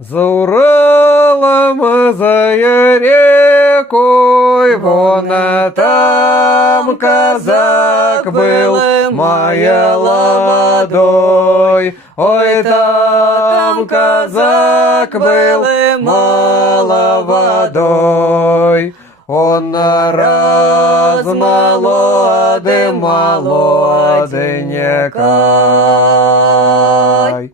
За Уралом, за рекой, вон там казак был, моя ладой. Ой, там казак был, молодой. Он раз молоденькой.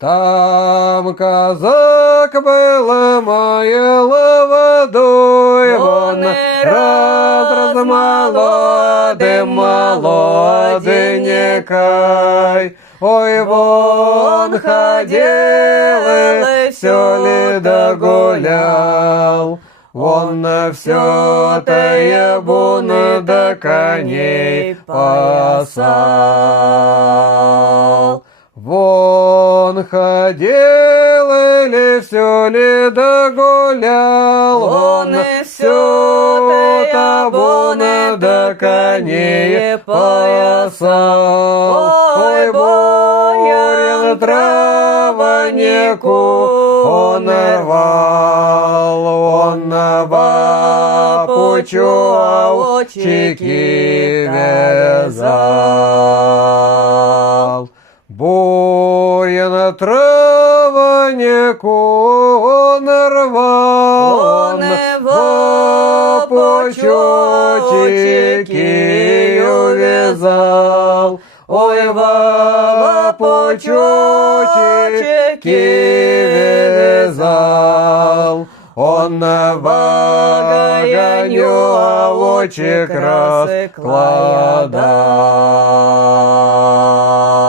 Там казак был, моя молодой, он раз молоденькой. Ой, вон ходил и все ли догулял, он все табун до коней пасал. Вон ходил или все ли догулял, он все табун до коней пасал. Ой, боярин травнику он рвал, он папучочки вязал. Бурин травнику он рвал, он папучочки увязал. Ой, папучочки вязал. Он ваганью овочек раскладал.